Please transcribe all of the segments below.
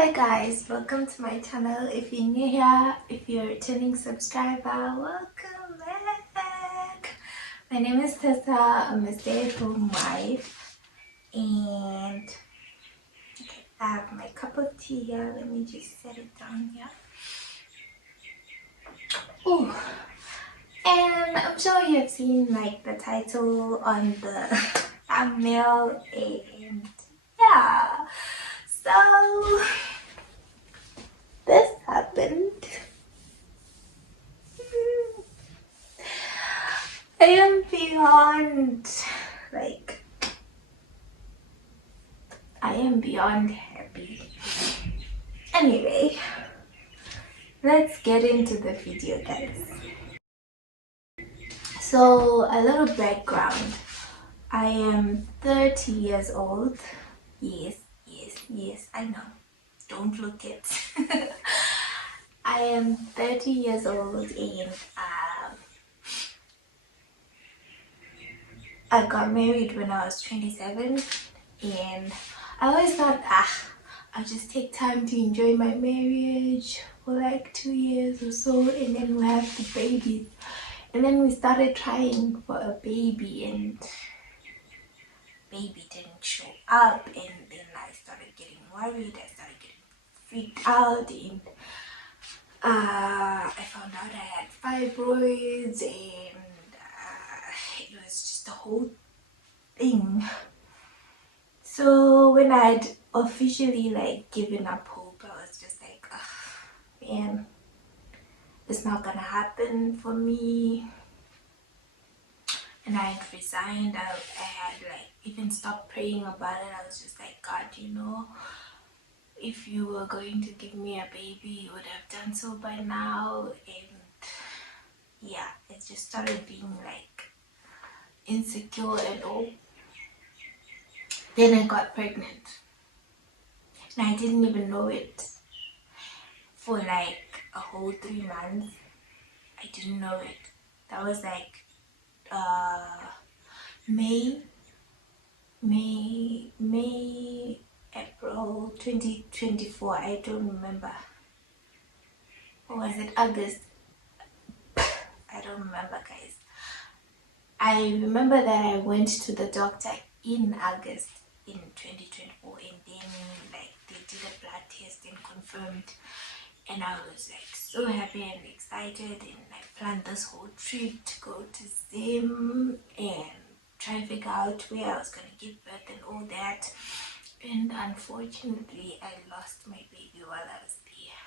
Hi guys, welcome to my channel. If you're new here, if you're a returning subscriber, welcome back. My name is Tessa. I'm a stay-at-home wife and I have my cup of tea here. Let me just set it down here. Ooh. And I'm sure you have seen like the title on the thumbnail and yeah. So this happened. I am beyond, like, I am beyond happy. Anyway, let's get into the video, guys. So, a little background. I am 30 years old. Yes, I know. Don't look it. I am 30 years old and I got married when I was 27 and I always thought, I'll just take time to enjoy my marriage for like 2 years or so and then we'll have the baby. And then we started trying for a baby and baby didn't show up and then I started getting worried, I started getting freaked out and I found out I had fibroids and it was just a whole thing. So when I'd officially like given up hope, I was just like, man, it's not gonna happen for me. And I had resigned. I had like even stopped praying about it. I was just like, God, if you were going to give me a baby, you would have done so by now. And yeah, it just started being like insecure and all. Then I got pregnant. And I didn't even know it for like a whole 3 months. I didn't know it. That was like May, April 2024. I don't remember. Or was it August? I don't remember, guys. I remember that I went to the doctor in August in 2024 and then like they did a blood test and confirmed, and I was like so happy and excited and I planned this whole trip to go to Zim and try to figure out where I was going to give birth and all that. And unfortunately I lost my baby while I was there.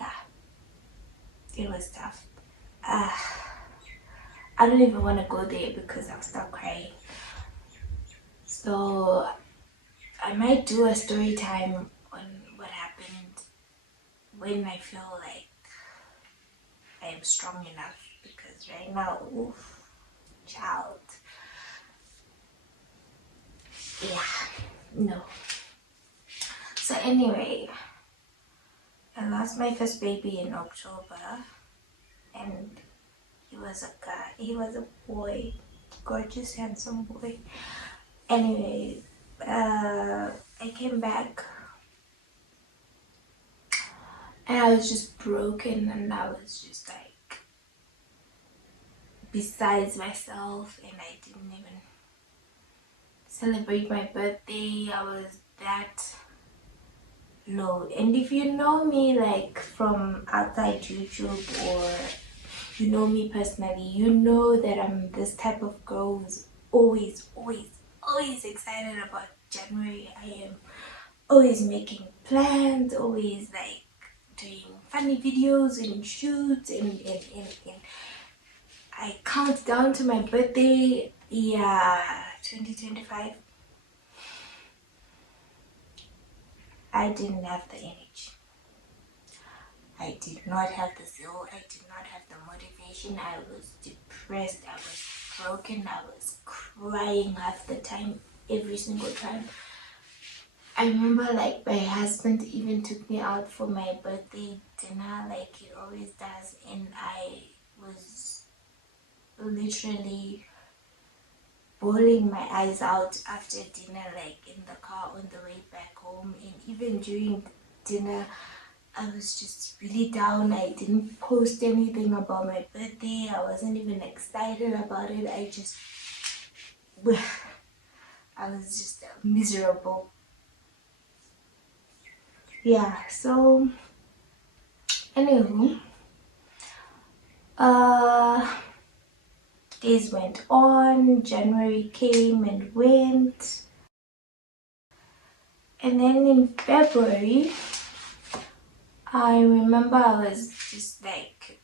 Yeah, it was tough. I don't even want to go there because I'll start crying. So I might do a story time on what happened when I feel like I am strong enough, because right now, oof, child. Yeah, no. So anyway, I lost my first baby in October and he was a guy, he was a boy, gorgeous, handsome boy. Anyway, I came back and I was just broken and I was just like besides myself and I didn't even celebrate my birthday. I was that low. And if you know me like from outside YouTube or you know me personally, you know that I'm this type of girl who's always excited about January. I am always making plans, always like doing funny videos and shoots and I count down to my birthday. Yeah, 2025. I didn't have the energy. I did not have the zeal. I did not have the motivation. I was depressed. I was broken. I was crying half the time, every single time. I remember like my husband even took me out for my birthday dinner like he always does, and I was literally bawling my eyes out after dinner, like in the car on the way back home, and even during dinner I was just really down. I didn't post anything about my birthday. I wasn't even excited about it. I was just miserable. Yeah, so anywho, uh days went on, January came and went, and then in February I remember I was just like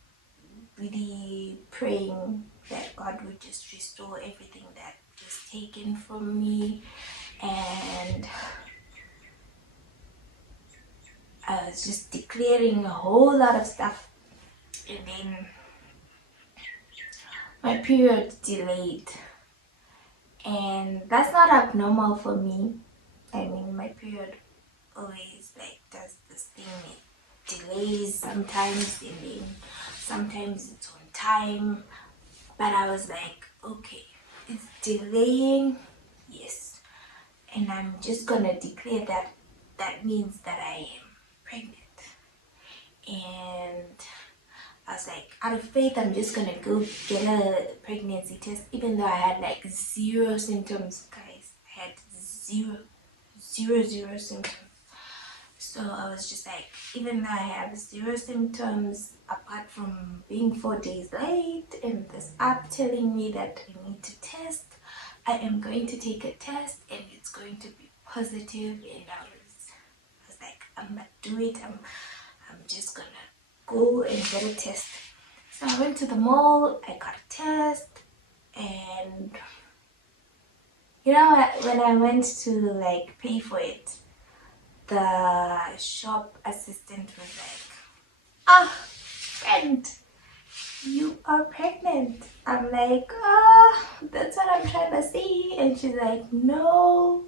really praying that God would just restore everything that was taken from me, and I was just declaring a whole lot of stuff, and then my period delayed, and that's not abnormal for me. I mean, my period always like does this thing. It delays sometimes, and then sometimes it's on time. But I was like, okay, it's delaying, yes, and I'm just gonna declare that that means that I am pregnant. And I was like, out of faith, I'm just gonna go get a pregnancy test, even though I had like zero symptoms, guys. I had zero symptoms. So I was just like, even though I have zero symptoms, apart from being 4 days late and this app telling me that I need to test, I am going to take a test and it's going to be positive. And I was like, I'm gonna do it. I'm just gonna go and get a test. So I went to the mall, I got a test, and you know, when I went to like pay for it, the shop assistant was like, ah, friend, you are pregnant. I'm like, ah, that's what I'm trying to say. And she's like, no,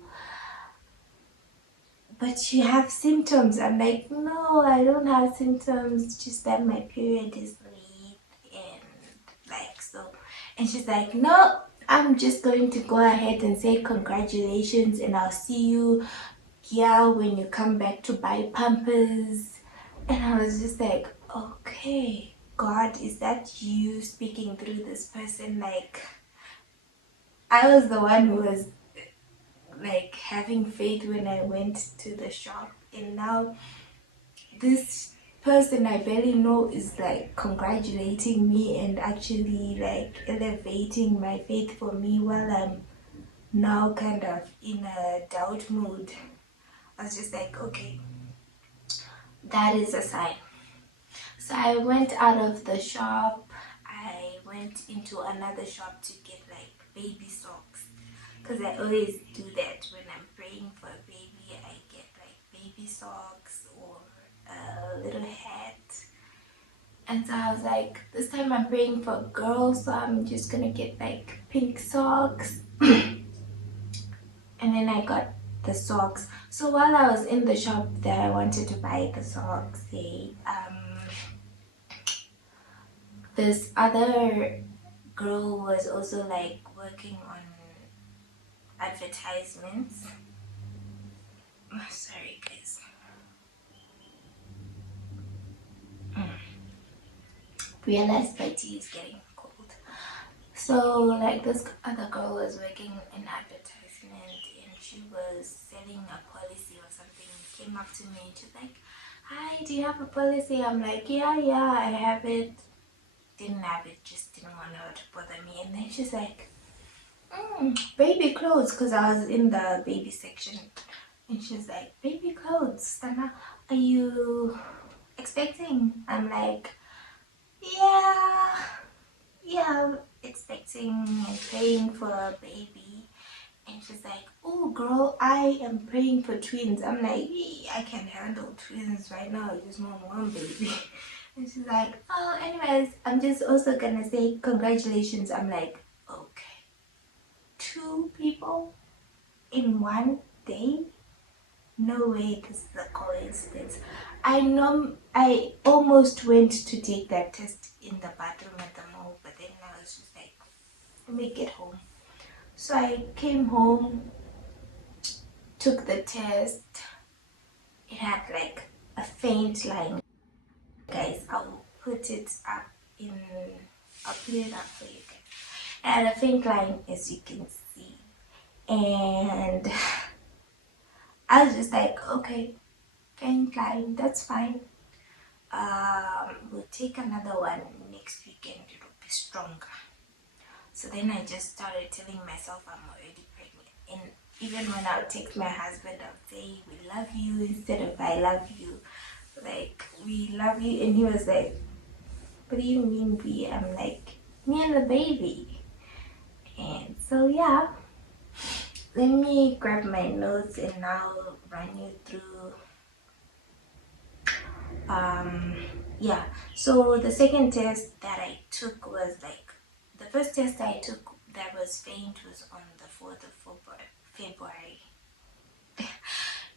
but you have symptoms. I'm like, no, I don't have symptoms, just that my period is late and like so. And she's like, no, I'm just going to go ahead and say congratulations, and I'll see you here when you come back to buy Pampers. And I was just like, okay, God, is that you speaking through this person? Like, I was the one who was like having faith when I went to the shop, and now this person I barely know is like congratulating me and actually like elevating my faith for me while I'm now kind of in a doubt mood. I was just like, okay, that is a sign. So I went out of the shop. I went into another shop to get like baby socks, because I always do that when I'm praying for a baby. I get like baby socks or a little hat. And so I was like, this time I'm praying for a girl, so I'm just gonna get like pink socks. And then I got the socks. So while I was in the shop that I wanted to buy the socks, this other girl was also like working on advertisements. Sorry guys. Realized my tea is getting cold. So like this other girl was working in advertisement, and she was selling a policy or something. Came up to me and she's like, hi, do you have a policy? I'm like, yeah, I have it. Didn't have it, just didn't want her to bother me. And then she's like, baby clothes, because I was in the baby section. And she's like, baby clothes, Stana, are you expecting? I'm like, yeah, I'm expecting and praying for a baby. And she's like, oh girl, I am praying for twins. I'm like, I can't handle twins right now, I just want one baby. And she's like, oh, anyways, I'm just also gonna say congratulations. I'm like, okay, 2 people in one day? No way, this is a coincidence. I know I almost went to take that test in the bathroom at the mall, but then I was just like, let me get home. So I came home, took the test. It had like a faint line. Guys, I'll put it up I'll put it up for you guys. It had a faint line, as you can see. And I was just like, okay, faint line, that's fine. We'll take another one next weekend, it'll be stronger. So then I just started telling myself I'm already pregnant. And even when I would text my husband, I would say, we love you instead of I love you. Like, we love you. And he was like, what do you mean we? I'm like, me and the baby. And so, yeah. Let me grab my notes and I'll run you through. Yeah. So the second test that I took was like, the first test I took that was faint was on the 4th of February.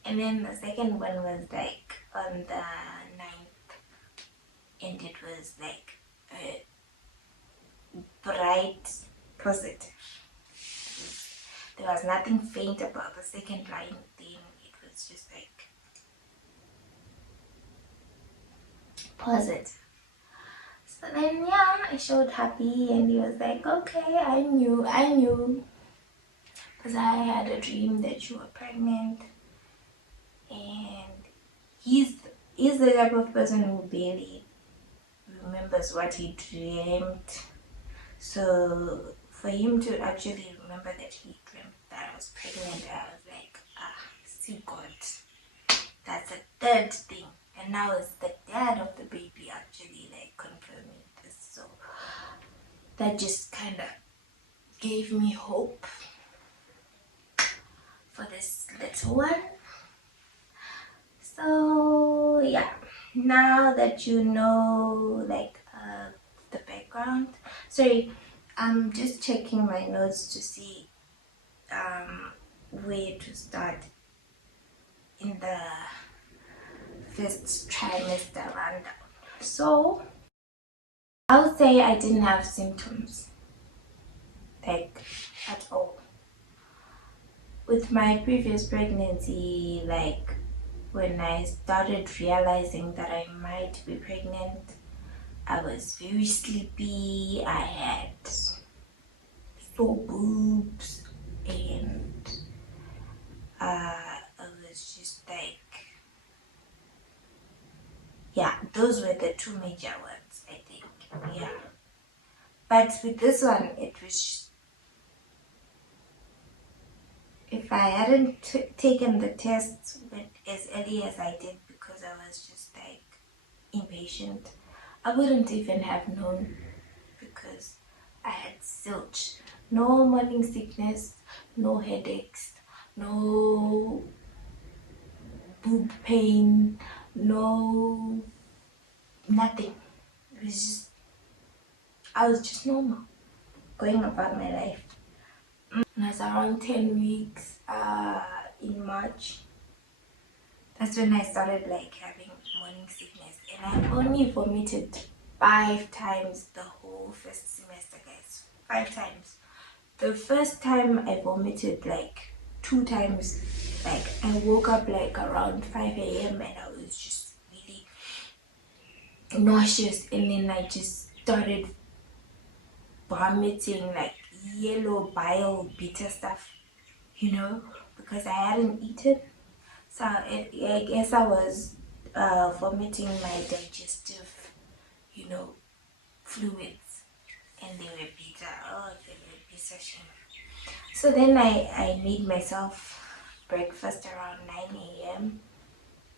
And then the second one was like on the 9th. And it was like a bright positive. There was nothing faint about the second line thing. It was just like positive. So then, yeah, I showed happy and he was like, okay, I knew. Because I had a dream that you were pregnant. And he's the type of person who barely remembers what he dreamt. So for him to actually remember that he dreamt that I was pregnant, I was like, see God, that's a third thing. And now it's the dad of the baby actually like confirming this. So that just kind of gave me hope for this little one. So yeah, now that you know like the background, sorry, I'm just checking my notes to see where to start in the first trimester rundown. So I would say I didn't have symptoms like at all. With my previous pregnancy, like when I started realizing that I might be pregnant, I was very sleepy, I had sore boobs, and I was just like, yeah, those were the two major ones, I think, yeah. But with this one, it was, if I hadn't taken the test as early as I did because I was just like impatient, I wouldn't even have known because I had zilch. No morning sickness, no headaches, no boob pain, no nothing. It was just, I was just normal, going about my life. And I was around 10 weeks in March. That's when I started like having morning sickness, and I only vomited 5 times the whole first semester, guys. 5 times. The first time I vomited like 2 times. Like I woke up like around 5 a.m. and I was just really nauseous, and then I just started vomiting like yellow bile bitter stuff, you know, because I hadn't eaten. So I guess I was vomiting my digestive, you know, fluids, and they were bitter. Oh, they were bitter. So then I made myself breakfast around 9 a.m.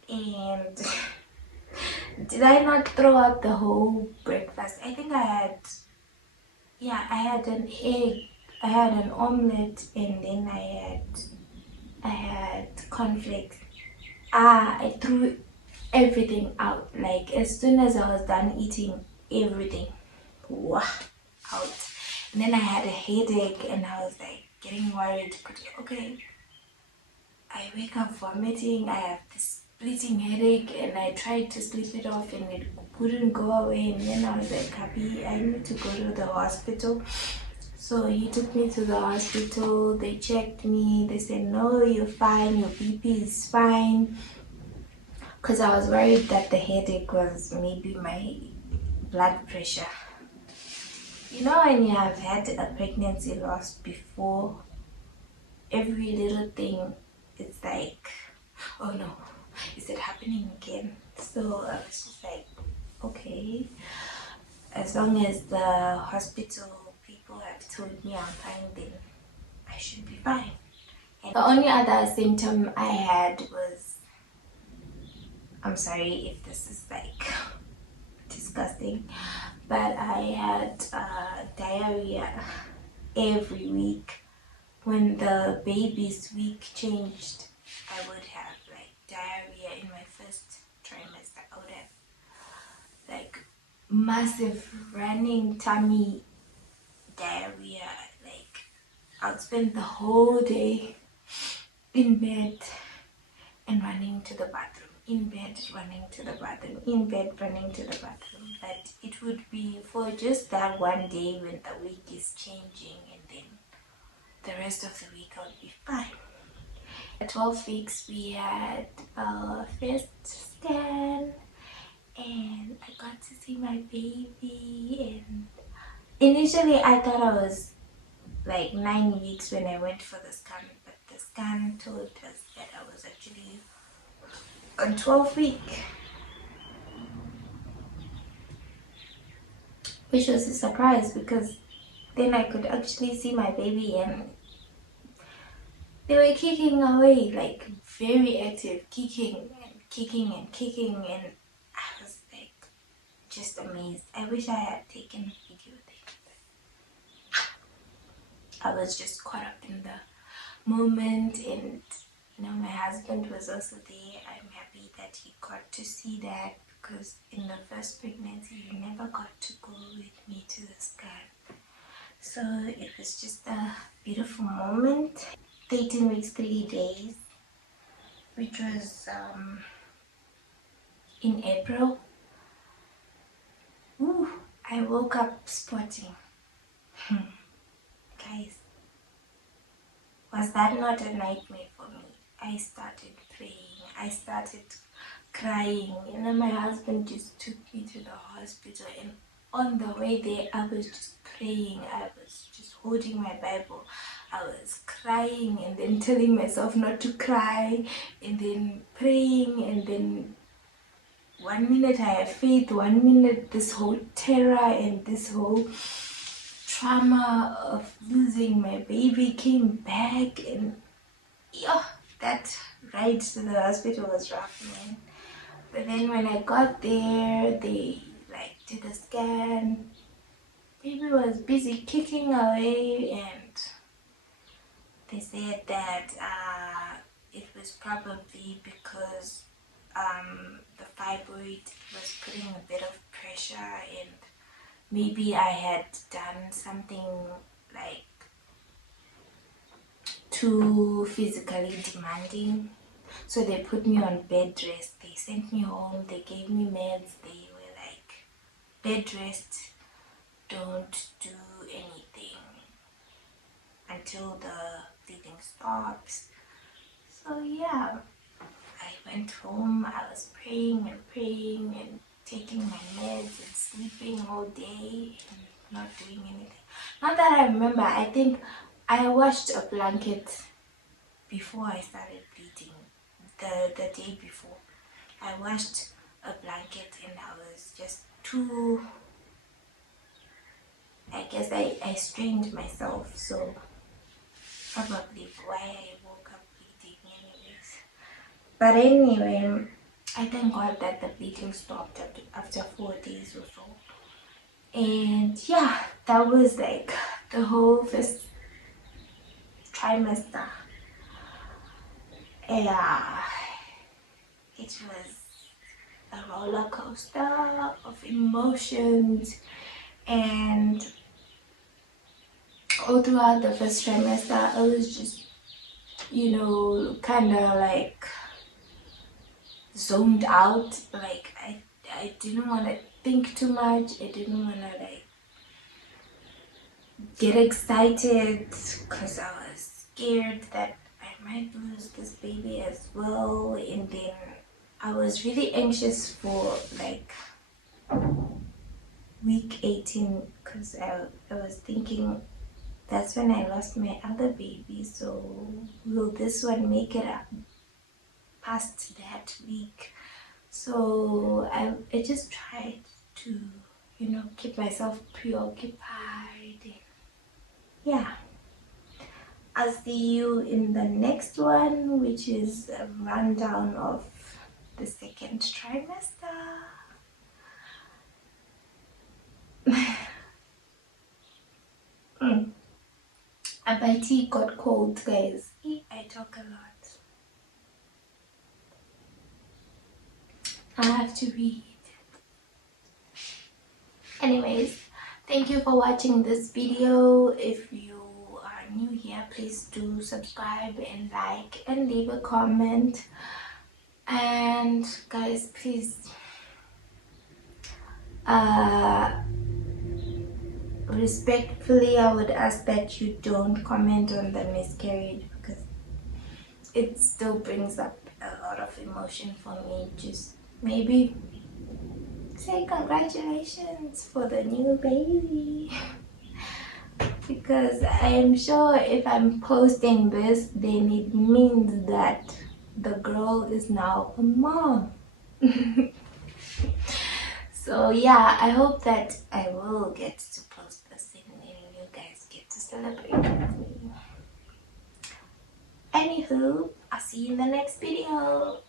and did I not throw up the whole breakfast? I think I had, yeah, I had an egg, I had an omelette, and then I had cornflakes. I threw everything out. Like as soon as I was done eating everything, wow, out. And then I had a headache and I was like getting worried. Okay, I wake up vomiting, I have this splitting headache, and I tried to sleep it off and it couldn't go away. And then I was like, happy, I need to go to the hospital. So he took me to the hospital, they checked me, they said, no, you're fine, your BP is fine. Because I was worried that the headache was maybe my blood pressure. You know, when you have had a pregnancy loss before, every little thing, it's like, oh no, is it happening again? So I was just like, okay, as long as the hospital people have told me I'm fine, then I should be fine. And the only other symptom I had was, I'm sorry if this is like disgusting, but I had diarrhea every week. When the baby's week changed, I would have like diarrhea in my first trimester. I would have like massive running tummy diarrhea. Like I would spend the whole day in bed and running to the bathroom, in bed, running to the bathroom, in bed, running to the bathroom. But it would be for just that one day when the week is changing, and then the rest of the week I would be fine. At 12 weeks, we had a first scan, and I got to see my baby. And initially, I thought I was like 9 weeks when I went for the scan, but the scan told us that I was actually on 12 week, which was a surprise because then I could actually see my baby, and they were kicking away, like very active, kicking and kicking and kicking, and I was like just amazed. I wish I had taken a video there. I was just caught up in the moment, and you know, my husband was also there. I'm happy that he got to see that, because in the first pregnancy he never got to go with me to the scan. So it was just a beautiful moment. 13 weeks, 3 days, which was in April. Ooh, I woke up spotting. Guys, was that not a nightmare for me? I started praying. I started crying. You know, my husband just took me to the hospital, and on the way there, I was just praying. I was just holding my Bible. I was crying and then telling myself not to cry, and then praying, and then 1 minute I have faith, 1 minute this whole terror and this whole trauma of losing my baby came back. And yeah, that ride to the hospital was rough, man. But then when I got there, they like did a scan. Baby was busy kicking away, and they said that it was probably because the fibroid was putting a bit of pressure, and maybe I had done something like too physically demanding. So they put me on bed rest. They sent me home. They gave me meds. They were like, bed rest, don't do anything until the bleeding stops. So yeah, I went home. I was praying and praying and taking my meds and sleeping all day and not doing anything. Not that I remember. I think I washed a blanket before I started bleeding. The day before, I washed a blanket, and I was just too, I guess I strained myself, so probably why I woke up bleeding anyways. But anyway, I thank God that the bleeding stopped after 4 days or so. And yeah, that was like the whole first trimester. Yeah, it was a roller coaster of emotions, and all throughout the first trimester I was just, you know, kind of like zoned out. Like I didn't want to think too much. I didn't want to like get excited because I was scared that I might lose this baby as well. And then I was really anxious for like week 18 because I was thinking that's when I lost my other baby. So will this one make it up past that week? So I just tried to, keep myself preoccupied. Yeah. I'll see you in the next one, which is a rundown of the second trimester. My tea got cold, guys. I talk a lot. I have to read. Anyways, thank you for watching this video. If you are new here, please do subscribe and like and leave a comment. And guys, please respectfully, I would ask that you don't comment on the miscarriage because it still brings up a lot of emotion for me. Just maybe say congratulations for the new baby. Because I am sure if I'm posting this, then it means that the girl is now a mom. So yeah, I hope that I will get to post this and you guys get to celebrate with me. Anywho, I'll see you in the next video.